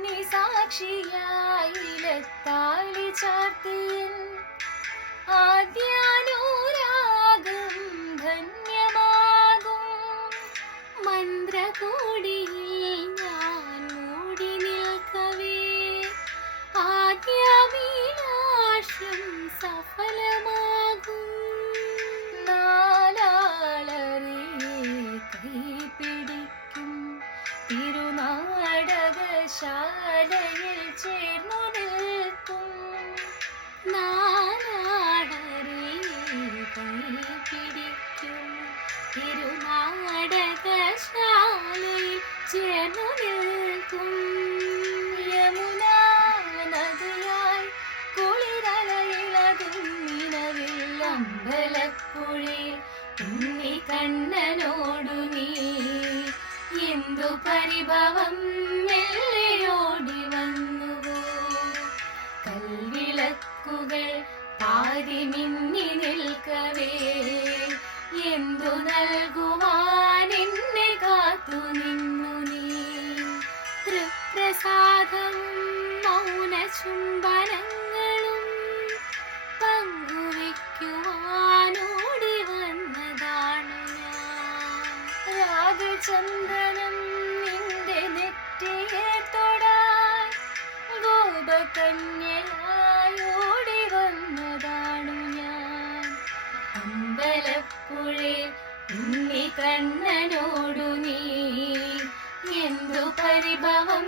അഗ്നിസാക്ഷിയായിലെത്താളി ചാർത്തിയൻ ആദ്യാനുരാഗം ധന്യമാകും മന്ത്രകൂടിയിൽ ഞാൻ മൂടി നിൽക്കവേ ആദ്യാഭിലാഷം സഫലമാകും നാലാളരെ കൈപിടിക്കും തിരുനാടകശാലയിൽ ചേർന്നു നിൽക്കും നാലാളരെ കൈപിടിക്കും തിരുനാടകശാലയിൽ ചേർന്നു നിൽക്കും യമുനാ നദിയായി കുളിരലയിലതും നിലവിൽ അമ്പലപ്പുഴയിൽ ഉണ്ണി കണ്ണനോടു നീ എന്തു പരിഭവം മെല്ലെയോടി വന്നുവോ കൽവിളക്കുകൾ പാതി മിന്നി നിൽക്കവേ എന്തു നൽകുവാൻ എന്നെ കാത്തു നിന്നു നീ തൃപ്രസാദം മൗന ചുംബനങ്ങളും പങ്കുവയ്ക്കുവാനോടി വന്നതാണ് ഞാൻ രാഗചന്ദ്രനം നിന്റെ നെറ്റിയെ തൊടാൻ ഗോപകന്യയായി ഓടി വന്നതാണു ഞാൻ അമ്പലപ്പുഴയിൽ ഉണ്ണി കണ്ണനോടു നീ എന്തു പരിഭവം